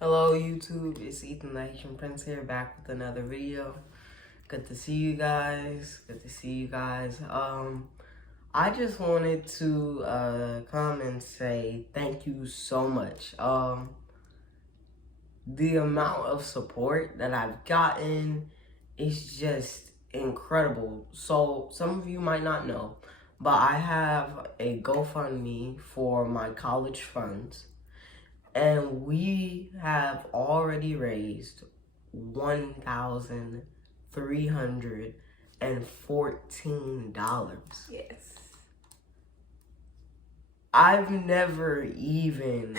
Hello YouTube, it's Ethan the Haitian Prince here, back with another video. Good to see you guys. I just wanted to come and say thank you so much. The amount of support that I've gotten is just incredible. So some of you might not know, but I have a GoFundMe for my college funds. And we have already raised $1,314. Yes. I've never even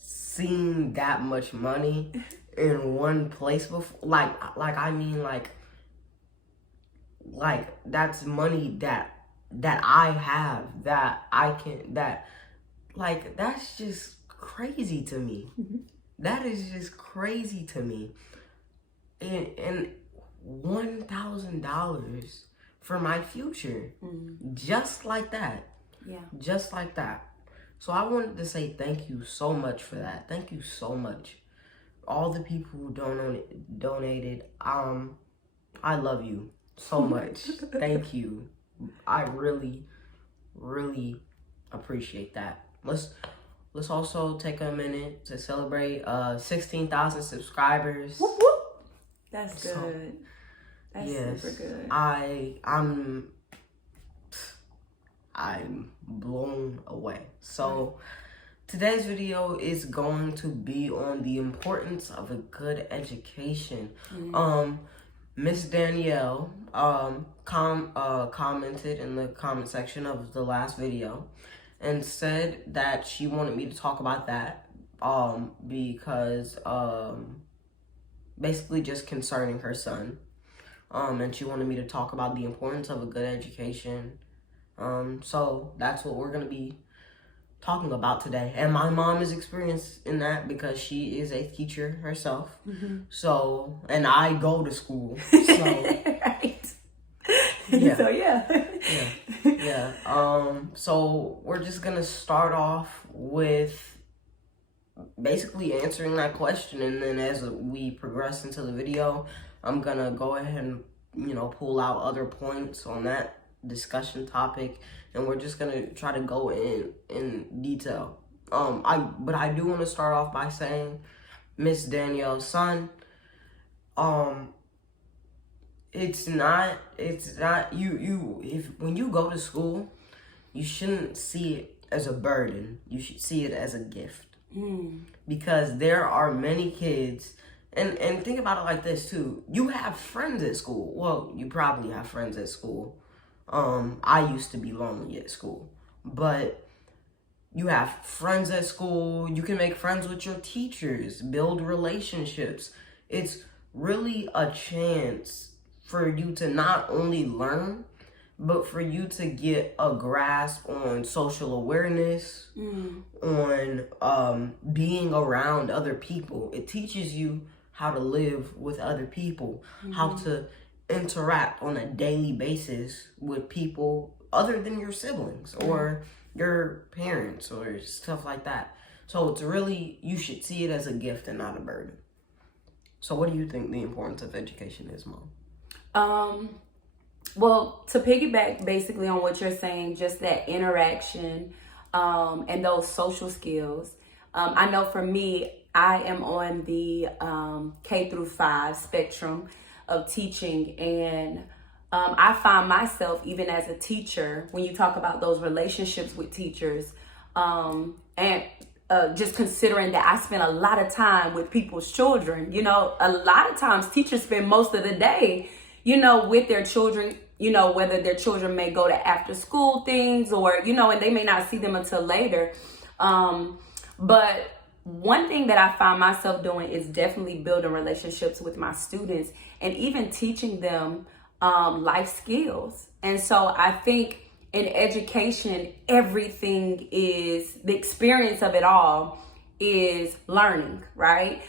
seen that much money in one place before. That's money that I have, that I can, that's just crazy to me. Mm-hmm. That is just crazy to me. And $1,000 for my future. Mm-hmm. Just like that. Yeah. Just like that. So I wanted to say thank you so much for that. Thank you so much. All the people who donated, I love you so much. Thank you. I really, really appreciate that. Let's also take a minute to celebrate 16,000 subscribers. Whoop, whoop. That's good. That's super good. I'm blown away. So today's video is going to be on the importance of a good education. Miss Danielle commented in the comment section of the last video and said that she wanted me to talk about that because basically just concerning her son, and she wanted me to talk about the importance of a good education. So that's what we're gonna be talking about today. And my mom is experienced in that because she is a teacher herself. Mm-hmm. So, and I go to school. So, right. Yeah. So, yeah. Yeah. So we're just gonna start off with basically answering that question. And then as we progress into the video, I'm gonna go ahead and, pull out other points on that discussion topic, and we're just gonna try to go in detail. But I do want to start off by saying Miss Danielle's son, it's not when you go to school, you shouldn't see it as a burden. You should see it as a gift. Because there are many kids, and think about it like this too. You have friends at school. Well, you probably have friends at school. I used to be lonely at school, but you have friends at school. You can make friends with your teachers, build relationships. It's really a chance for you to not only learn, but for you to get a grasp on social awareness, on being around other people. It teaches you how to live with other people, how to interact on a daily basis with people other than your siblings or your parents or stuff like that. So it's really, you should see it as a gift and not a burden. So what do you think the importance of education is, Mom? Well, to piggyback basically on what you're saying, just that interaction and those social skills. I know for me, I am on the K through 5 spectrum of teaching, and I find myself, even as a teacher, when you talk about those relationships with teachers, and just considering that I spend a lot of time with people's children, a lot of times teachers spend most of the day, with their children, whether their children may go to after school things or, and they may not see them until later. But one thing that I find myself doing is definitely building relationships with my students and even teaching them life skills. And so I think in education, everything is, the experience of it all is learning, right?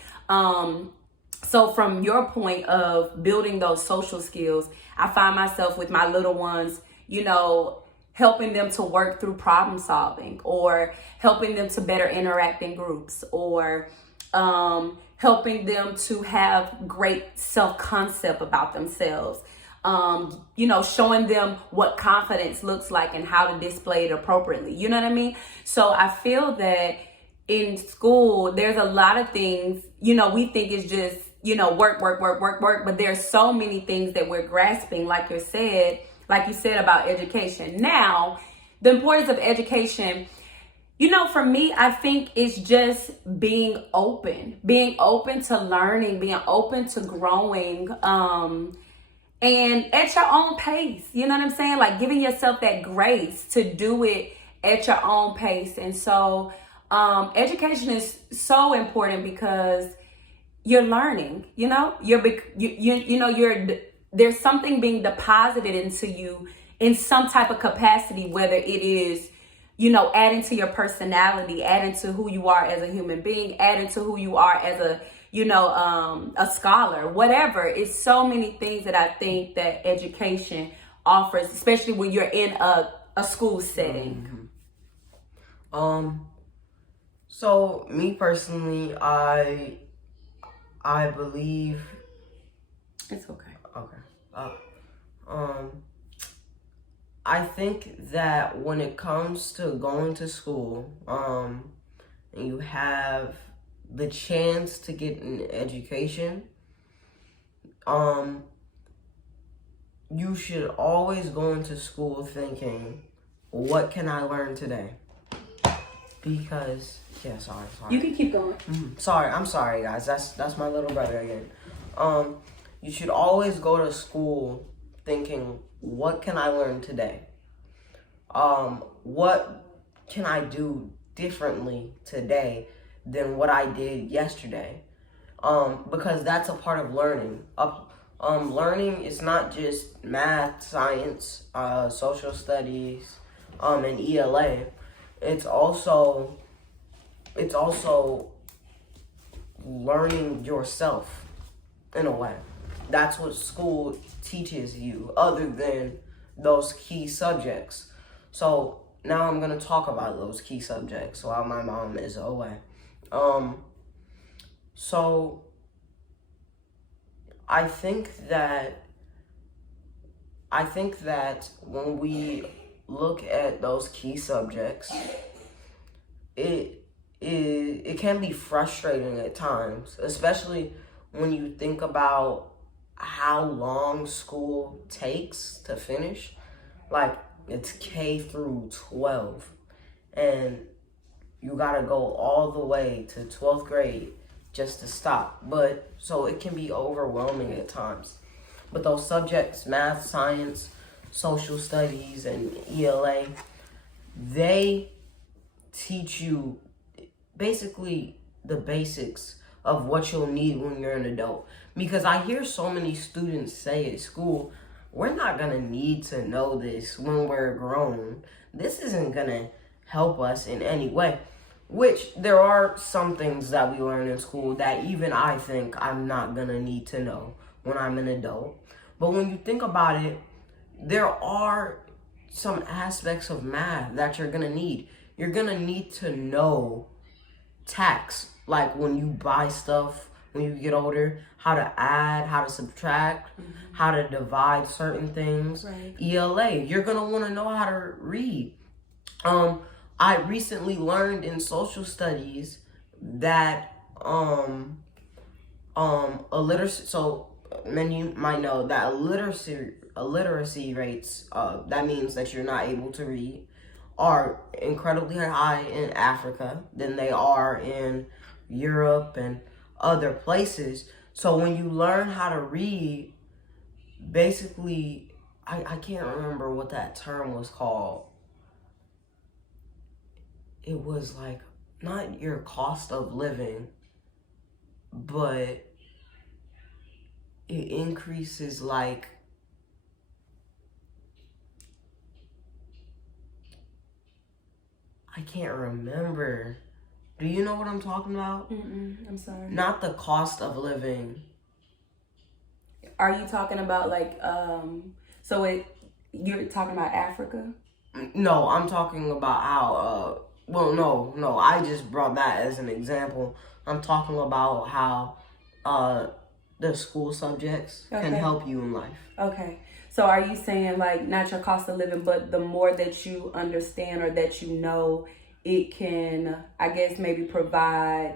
So from your point of building those social skills, I find myself with my little ones, helping them to work through problem solving, or helping them to better interact in groups, or helping them to have great self-concept about themselves. Showing them what confidence looks like and how to display it appropriately. You know what I mean? So I feel that in school, there's a lot of things, we think is just, work, but there's so many things that we're grasping, like you said about education. Now, the importance of education, for me, I think it's just being open to learning, being open to growing, and at your own pace. You know what I'm saying? Like giving yourself that grace to do it at your own pace. And so education is so important because you're learning, there's something being deposited into you in some type of capacity, whether it is, adding to your personality, adding to who you are as a human being, adding to who you are as a scholar, whatever. It's so many things that I think that education offers, especially when you're in a school setting. So me personally, I believe it's okay. Okay. I think that when it comes to going to school, and you have the chance to get an education, you should always go into school thinking, what can I learn today? Because, sorry. You can keep going. I'm sorry, guys. That's my little brother again. You should always go to school thinking, what can I learn today? What can I do differently today than what I did yesterday? Because that's a part of learning. Learning is not just math, science, social studies, and ELA. It's also learning yourself in a way. That's what school teaches you, other than those key subjects. So now I'm going to talk about those key subjects while my mom is away. So I think that when we look at those key subjects, it can be frustrating at times, especially when you think about how long school takes to finish. Like, it's K through 12, and you gotta go all the way to 12th grade just to stop. But so it can be overwhelming at times. But those subjects, math, science, social studies, and ELA, they teach you basically the basics of what you'll need when you're an adult. Because I hear so many students say at school, we're not gonna need to know this when we're grown. This isn't gonna help us in any way. Which there are some things that we learn in school that even I think I'm not gonna need to know when I'm an adult. But when you think about it, there are some aspects of math that you're gonna need. You're gonna need to know tax, like when you buy stuff when you get older, how to add, how to subtract, how to divide certain things. Right. ELA, you're gonna want to know how to read. I recently learned in social studies that illiteracy. So many might know that illiteracy rates, that means that you're not able to read, are incredibly high in Africa than they are in Europe and other places. So when you learn how to read, basically, I can't remember what that term was called. It was like, not your cost of living, but it increases like, I can't remember. Do you know what I'm talking about? I'm sorry. Not the cost of living. Are you talking about like, you're talking about Africa? No, I'm talking about how, well, no, I just brought that as an example. I'm talking about how the school subjects can help you in life. Okay. So are you saying like not your cost of living, but the more that you understand or that you know, it can, I guess, maybe provide,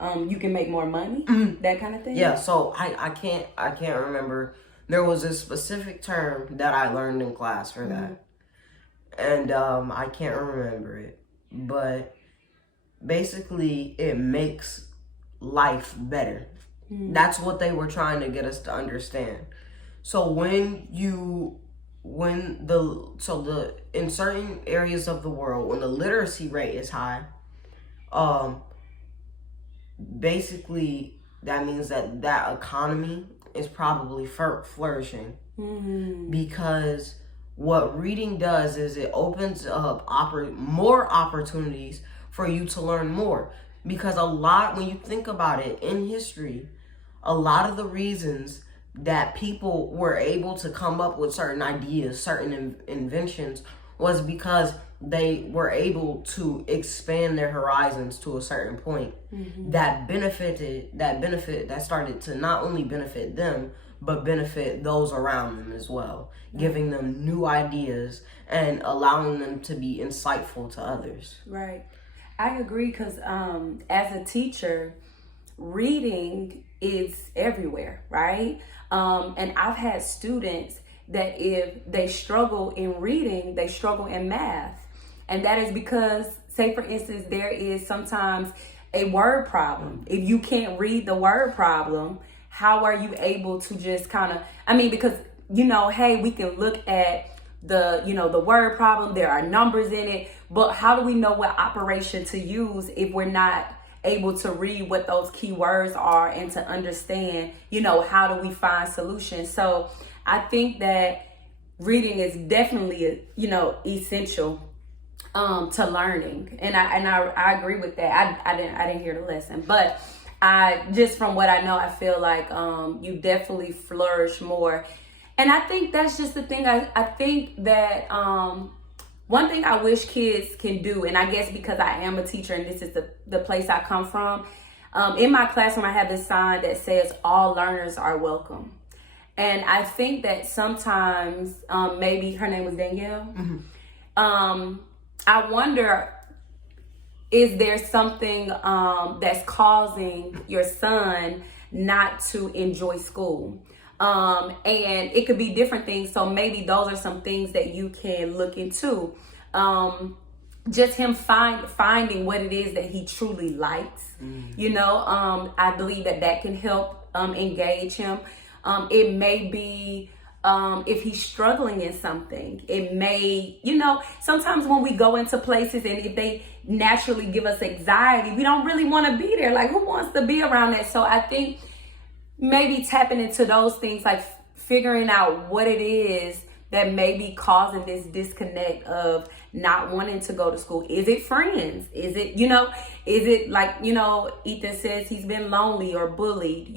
you can make more money, that kind of thing? Yeah, so I can't remember. There was a specific term that I learned in class for that. And I can't remember it. But basically it makes life better. That's what they were trying to get us to understand. So in certain areas of the world, when the literacy rate is high, basically that means that economy is probably flourishing. Because what reading does is it opens up more opportunities for you to learn more. Because when you think about it, in history, a lot of the reasons that people were able to come up with certain ideas, certain inventions, was because they were able to expand their horizons to a certain point. That started to not only benefit them, but benefit those around them as well, giving them new ideas and allowing them to be insightful to others. Right. I agree, because as a teacher, reading is everywhere, right? And I've had students that if they struggle in reading, they struggle in math. And that is because, say for instance, there is sometimes a word problem. If you can't read the word problem, how are you able to just kind of, because, hey, we can look at the word problem, there are numbers in it, but how do we know what operation to use if we're not able to read what those key words are and to understand, how do we find solutions? So I think that reading is definitely, essential to learning. And I agree with that. I didn't hear the lesson, but I just, from what I know, I feel like you definitely flourish more. And I think that's just the thing. I think that one thing I wish kids can do, and I guess because I am a teacher and this is the place I come from, in my classroom I have this sign that says all learners are welcome. And I think that sometimes, maybe her name was Danielle, I wonder, is there something that's causing your son not to enjoy school? And it could be different things. So maybe those are some things that you can look into. Just him finding what it is that he truly likes. I believe that can help engage him. It may be if he's struggling in something. It may, sometimes when we go into places and if they naturally give us anxiety, we don't really want to be there. Like, who wants to be around that? So I think maybe tapping into those things, like figuring out what it is that may be causing this disconnect of not wanting to go to school. Is it friends? Is it, is it like, Ethan says he's been lonely or bullied,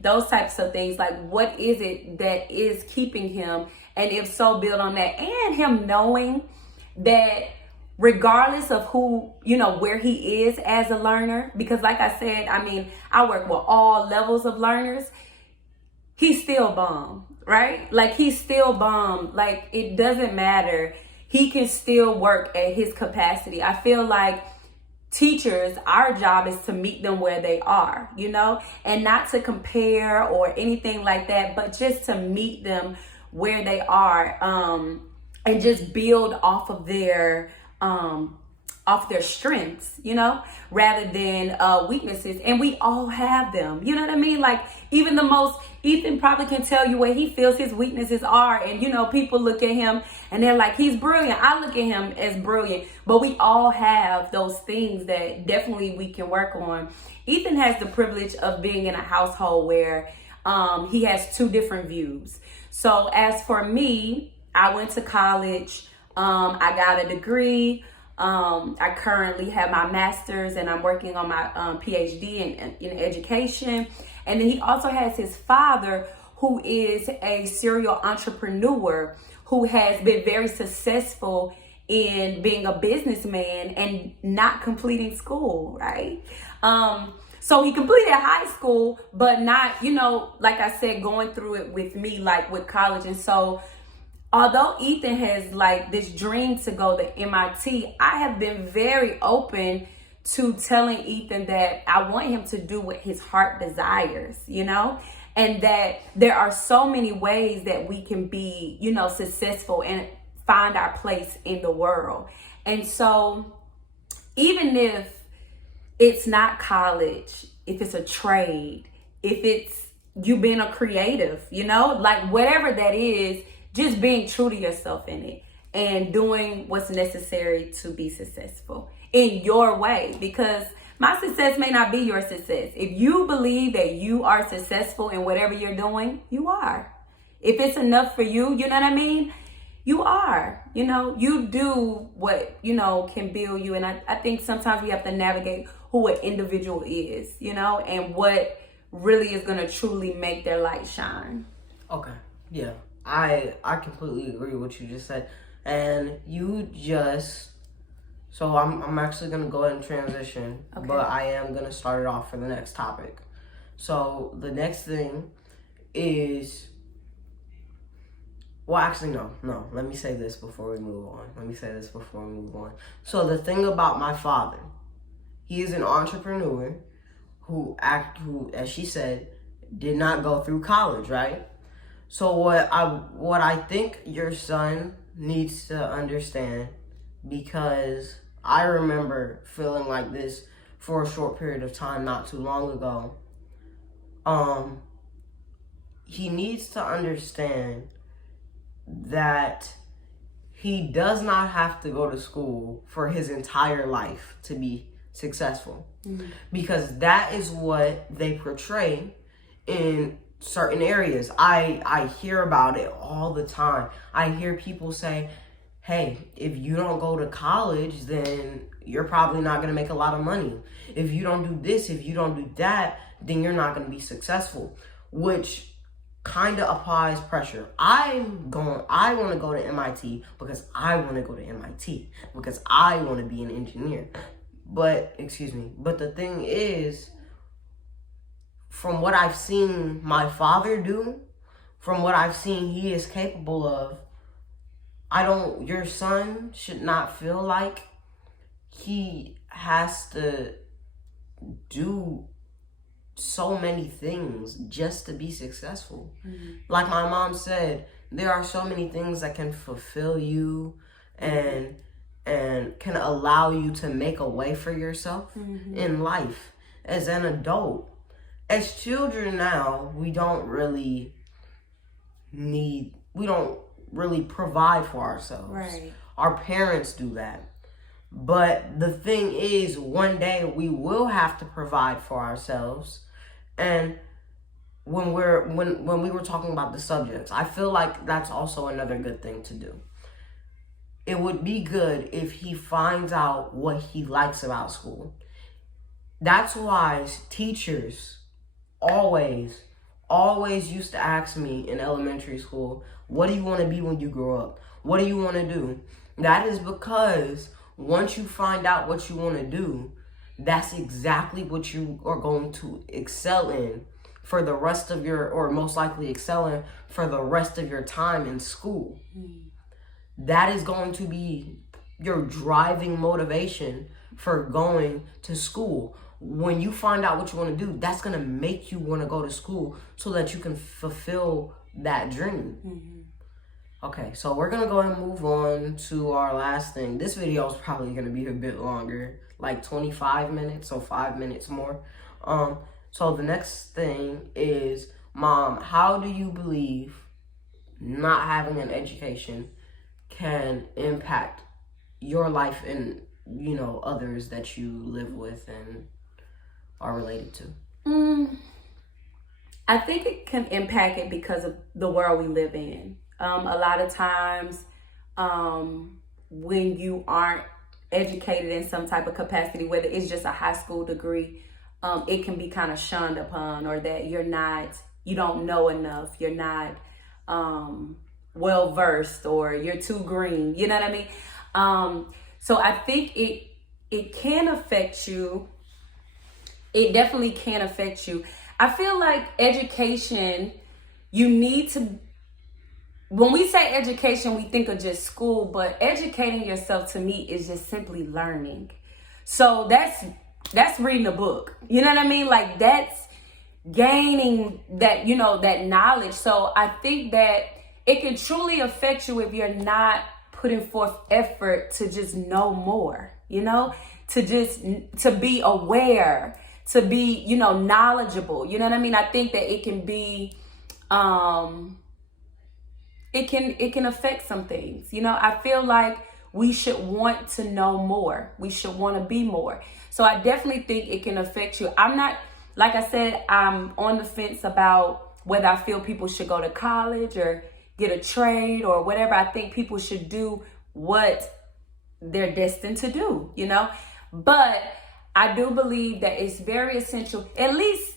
those types of things. Like, what is it that is keeping him? And if so, build on that. And him knowing that regardless of who, where he is as a learner, because like I said, I work with all levels of learners, he's still bomb, right? Like, he's still bomb. Like, it doesn't matter. He can still work at his capacity. I feel like teachers, our job is to meet them where they are, and not to compare or anything like that, but just to meet them where they are, and just build off of their strengths, rather than weaknesses. And we all have them, you know what I mean? Like, even Ethan probably can tell you what he feels his weaknesses are. And, people look at him and they're like, he's brilliant. I look at him as brilliant. But we all have those things that definitely we can work on. Ethan has the privilege of being in a household where he has two different views. So as for me, I went to college. I got a degree. I currently have my master's and I'm working on my PhD in education. And then he also has his father, who is a serial entrepreneur who has been very successful in being a businessman and not completing school, right? So he completed high school, but not, like I said, going through it with me, like with college. And so although Ethan has like this dream to go to MIT, I have been very open to telling Ethan that I want him to do what his heart desires, and that there are so many ways that we can be, successful and find our place in the world. And so even if it's not college, if it's a trade, if it's you being a creative, like whatever that is, just being true to yourself in it and doing what's necessary to be successful in your way, because my success may not be your success. If you believe that you are successful in whatever you're doing, you are. If it's enough for you, you know what I mean? You are, you do what, can build you. And I think sometimes we have to navigate who an individual is, and what really is going to truly make their light shine. Okay. Yeah. I completely agree with what you just said. And so I'm actually going to go ahead and transition, okay. But I am going to start it off for the next topic. So the next thing is, well, actually, no. Let me say this before we move on. So the thing about my father, he is an entrepreneur who, as she said, did not go through college, right? So what I think your son needs to understand, because I remember feeling like this for a short period of time not too long ago. He needs to understand that he does not have to go to school for his entire life to be successful. Mm-hmm. Because that is what they portray in certain areas. I hear about it all the time. I hear people say, hey, if you don't go to college, then you're probably not going to make a lot of money. If you don't do this, if you don't do that, then you're not going to be successful, which kind of applies pressure. I want to go to MIT because I want to go to MIT because I want to be an engineer. But the thing is, from what I've seen my father do, from what I've seen he is capable of, your son should not feel like he has to do so many things just to be successful. Mm-hmm. Like my mom said, there are so many things that can fulfill you and can allow you to make a way for yourself mm-hmm. in life as an adult. As children now, we don't really provide for ourselves. Right. Our parents do that. But the thing is, one day we will have to provide for ourselves. And when we were talking about the subjects, I feel like that's also another good thing to do. It would be good if he finds out what he likes about school. That's why teachers always used to ask me in elementary school, what do you want to be when you grow up? What do you want to do? That is because once you find out what you want to do, that's exactly what you are going to excel in for the rest of or most likely excel in for the rest of your time in school. Mm. That is going to be your driving motivation for going to school. When you find out what you want to do, that's going to make you want to go to school so that you can fulfill that dream. Mm-hmm. Okay, so we're going to go ahead and move on to our last thing. This video is probably going to be a bit longer, like 25 minutes, so 5 minutes more. So the next thing is, Mom, how do you believe not having an education can impact your life and, others that you live with and are related to? I think it can impact it because of the world we live in. A lot of times when you aren't educated in some type of capacity, whether it's just a high school degree, it can be kind of shunned upon, or that you're not you don't know enough, you're not well versed, or you're too green. You know what I mean? So I think it can affect you. It definitely can affect you. I feel like education, you need to, when we say education, we think of just school, but educating yourself to me is just simply learning. So that's reading a book. You know what I mean? Like, that's gaining that, that knowledge. So I think that it can truly affect you if you're not putting forth effort to just know more, to be aware, to be, knowledgeable. You know what I mean? I think that it can be, it can affect some things. I feel like we should want to know more. We should want to be more. So I definitely think it can affect you. I'm not, like I said, I'm on the fence about whether I feel people should go to college or get a trade or whatever. I think people should do what they're destined to do, But I do believe that it's very essential, at least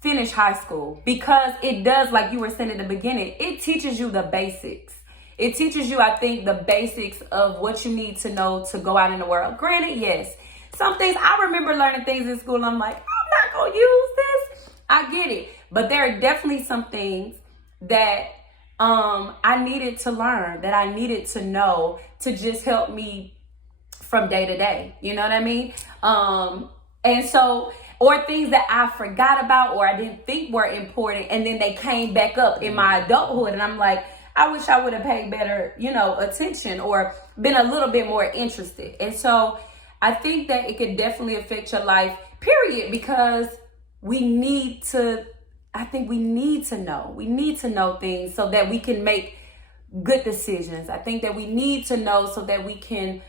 finish high school, because it does, like you were saying at the beginning, it teaches you the basics. It teaches you, I think, the basics of what you need to know to go out in the world. Granted, yes, some things, I remember learning things in school, I'm like, I'm not going to use this. I get it. But there are definitely some things that I needed to learn, that I needed to know to just help me from day to day. You know what I mean? And so, or things that I forgot about or I didn't think were important, and then they came back up in my adulthood, and I'm like, I wish I would have paid better, attention or been a little bit more interested. And so I think that it could definitely affect your life, period, because we need to know. We need to know things so that we can make good decisions. I think that we need to know so that we can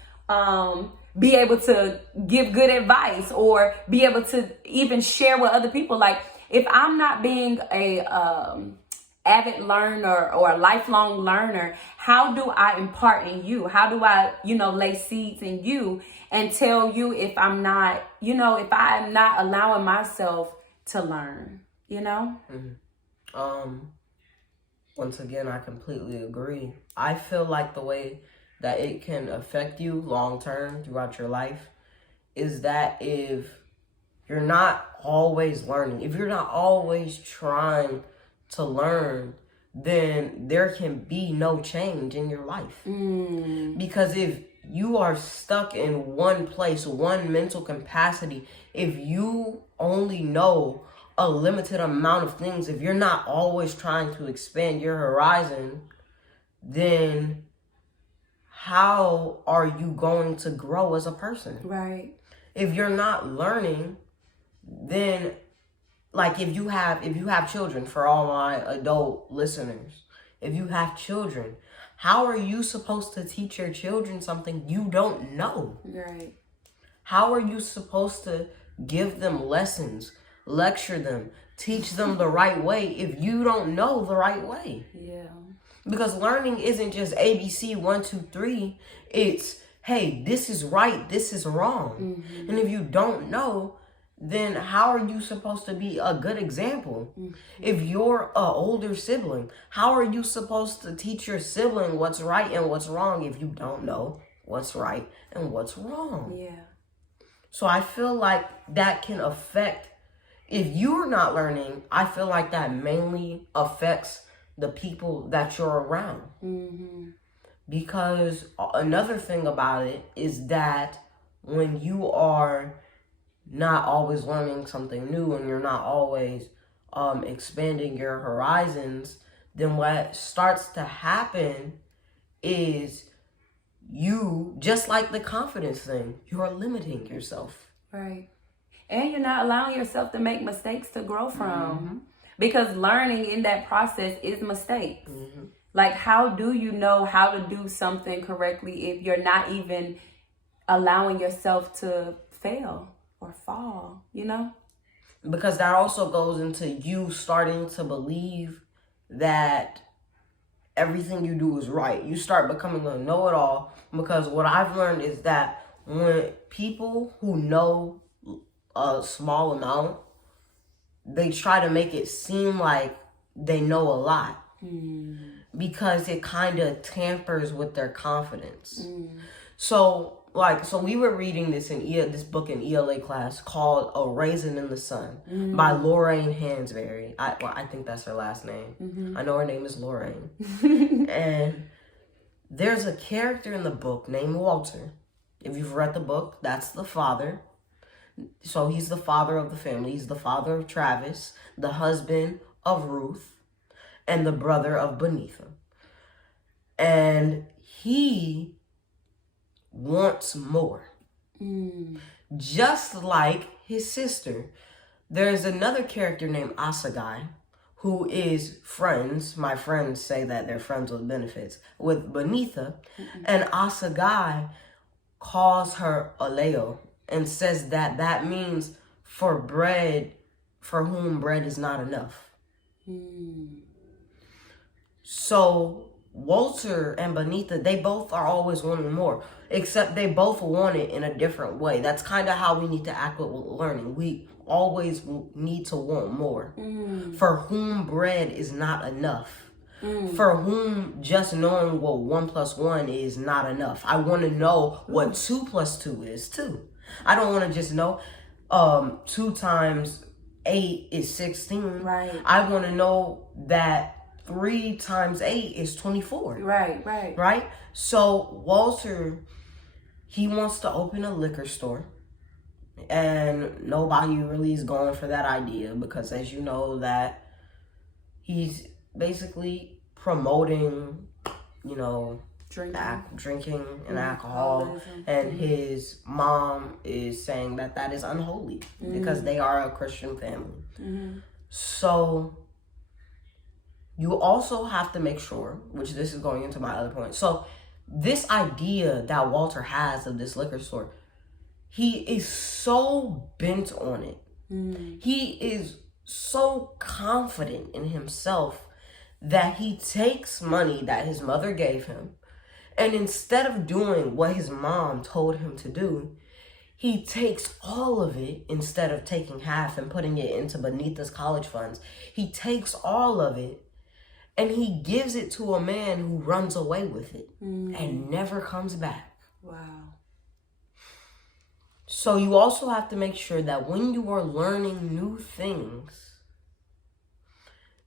be able to give good advice or be able to even share with other people. Like, if I'm not being a avid learner or a lifelong learner, how do I impart in you? How do I, lay seeds in you and tell you if I'm not, if I'm not allowing myself to learn, Mm-hmm. Once again, I completely agree. I feel like the way that it can affect you long term throughout your life is that if you're not always learning, if you're not always trying to learn, then there can be no change in your life. Because if you are stuck in one place, one mental capacity, if you only know a limited amount of things, if you're not always trying to expand your horizon, then how are you going to grow as a person? Right. If you're not learning, then, like, if you have children, for all my adult listeners, if you have children, how are you supposed to teach your children something you don't know? Right. How are you supposed to give them lessons, lecture them, teach them the right way if you don't know the right way? Yeah. Because learning isn't just ABC 1, 2, 3. It's, hey, this is right, this is wrong. Mm-hmm. And if you don't know, then how are you supposed to be a good example? Mm-hmm. If you're an older sibling, how are you supposed to teach your sibling what's right and what's wrong if you don't know what's right and what's wrong? Yeah. So I feel like that can affect, if you're not learning, I feel like that mainly affects the people that you're around. Mm-hmm. Because another thing about it is that when you are not always learning something new and you're not always expanding your horizons, then what starts to happen is you, just like the confidence thing, you're limiting yourself. Right. And you're not allowing yourself to make mistakes to grow from. Mm-hmm. Because learning in that process is mistakes. Mm-hmm. Like, how do you know how to do something correctly if you're not even allowing yourself to fail or fall, Because that also goes into you starting to believe that everything you do is right. You start becoming a know-it-all, because what I've learned is that when people who know a small amount they try to make it seem like they know a lot because it kind of tampers with their confidence. So we were reading this this book in ELA class called A Raisin in the Sun by Lorraine Hansberry. I think that's her last name. I know her name is Lorraine. And there's a character in the book named Walter. If you've read the book, that's the father. So he's the father of the family. He's the father of Travis, the husband of Ruth, and the brother of Benitha. And he wants more. Just like his sister. There's another character named Asagai who is friends. My friends say that they're friends with benefits with Benitha. And Asagai calls her Aleo and says that means for whom bread is not enough. So Walter and Benitha, they both are always wanting more, except they both want it in a different way. That's kind of how we need to act with learning. We always need to want more. For whom bread is not enough. For whom just knowing what 1 + 1 is not enough. I want to know what 2 + 2 is too. I don't want to just know 2 times 8 is 16. Right. I want to know that 3 times 8 is 24. Right? So Walter, he wants to open a liquor store. And nobody really is going for that idea because, as you know, that he's basically promoting, drinking and alcohol. And his mom is saying that is unholy because they are a Christian family. So you also have to make sure, which this is going into my other point. So this idea that Walter has of this liquor store, he is so bent on it. He is so confident in himself that he takes money that his mother gave him, and instead of doing what his mom told him to do, he takes all of it instead of taking half and putting it into Benitha's college funds. He takes all of it and he gives it to a man who runs away with it and never comes back. Wow. So you also have to make sure that when you are learning new things,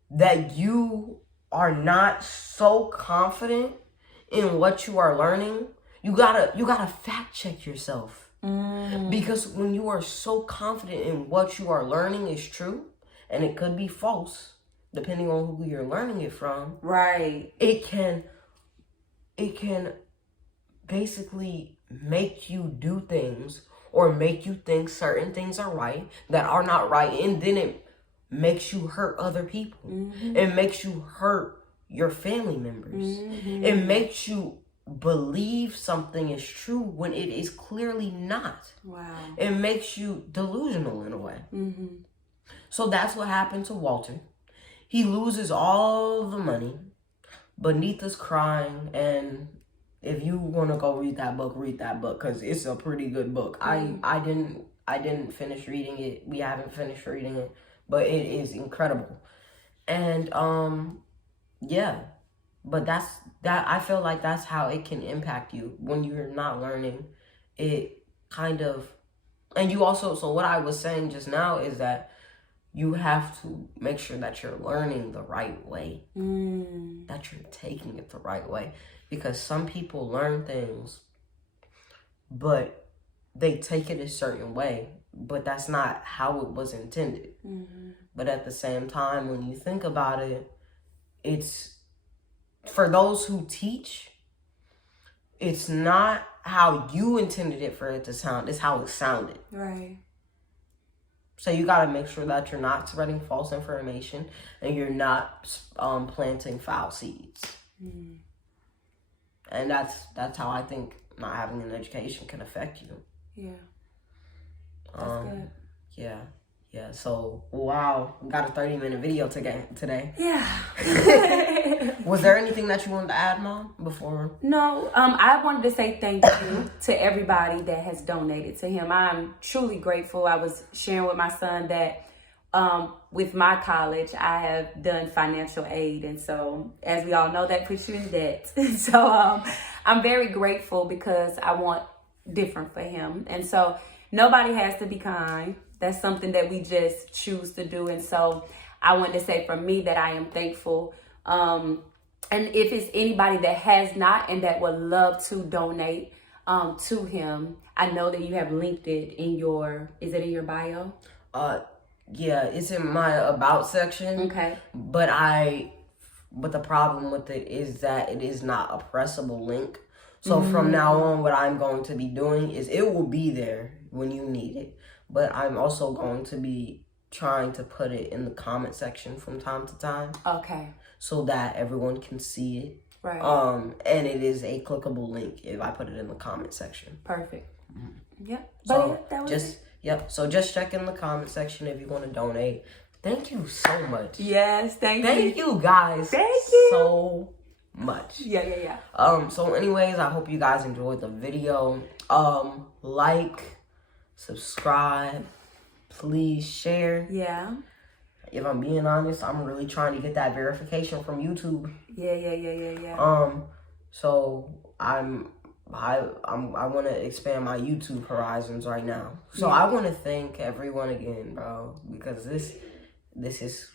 that you are not so confident in what you are learning. You gotta fact check yourself. Because when you are so confident in what you are learning is true, and it could be false, depending on who you're learning it from. Right. It can basically make you do things or make you think certain things are right that are not right, and then it makes you hurt other people. It makes you hurt your family members. It makes you believe something is true when it is clearly not. Wow. It makes you delusional in a way. So that's what happened to Walter. He loses all the money. Benitha's crying, and if you want to go read that book because it's a pretty good book. I didn't finish reading it. We haven't finished reading it, but it is incredible. And yeah, but I feel like that's how it can impact you when you're not learning. It kind of, and you also, so what I was saying just now is that you have to make sure that you're learning the right way, that you're taking it the right way. Because some people learn things, but they take it a certain way, but that's not how it was intended. But at the same time, when you think about it, it's, for those who teach, it's not how you intended it for it to sound, it's how it sounded. Right. So you got to make sure that you're not spreading false information and you're not planting foul seeds. And that's how I think not having an education can affect you. Yeah. That's good. Yeah. So, wow. We got a 30-minute video today. Yeah. Was there anything that you wanted to add, Mom, before? No. I wanted to say thank you to everybody that has donated to him. I'm truly grateful. I was sharing with my son that with my college, I have done financial aid. And so, as we all know, that puts you in debt. So, I'm very grateful because I want different for him. And so, nobody has to be kind. That's something that we just choose to do. And so, I want to say for me that I am thankful. And if it's anybody that has not and that would love to donate to him, I know that you have linked it in your, is it in your bio? Yeah, it's in my about section. Okay. But the problem with it is that it is not a pressable link. So from now on, what I'm going to be doing is it will be there when you need it. But I'm also going to be trying to put it in the comment section from time to time. Okay. So that everyone can see it. Right. And it is a clickable link if I put it in the comment section. Perfect. Yep. So that was just it. Yep. So just check in the comment section if you want to donate. Thank you so much. Yes, thank you. Thank you guys. Thank you so much. Yeah. So anyways, I hope you guys enjoyed the video. Like, subscribe, please share. Yeah. If I'm being honest, I'm really trying to get that verification from YouTube. Yeah. So I want to expand my YouTube horizons right now. So I want to thank everyone again, bro, because this is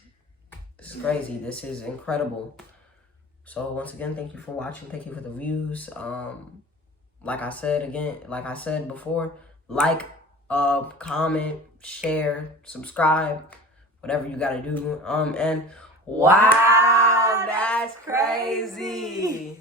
crazy. This is incredible. So once again, thank you for watching. Thank you for the views. Like I said before, like, comment, share, subscribe, whatever you gotta do. And wow, that's crazy.